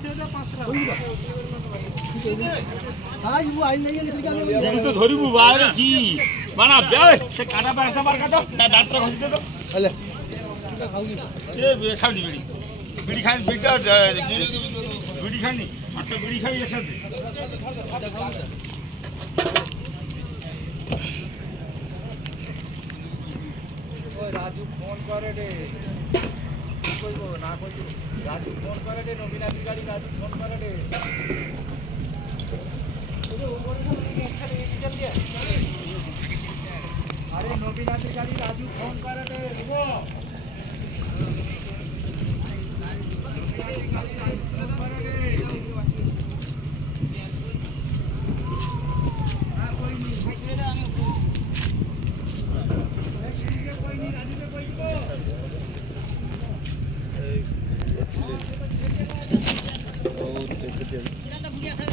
तो धरिबु बाहर की माना बे से काटा पैसा मार काटो दांत घसी दे तो हेले ए खाली बीड़ी बीड़ी खाई बीटा बीड़ी खानी मत बीड़ी खाई एक साथ राजू फोन करे दे কইবো না কইবো রাজু ফোন করে দে নবীনাথের গাড়ি রাজু ফোন করে দে ওরে ওরে এখানে ডিজেল দিয়ে আরে নবীনাথের গাড়ি রাজু ফোন করে দে দেবো Oh,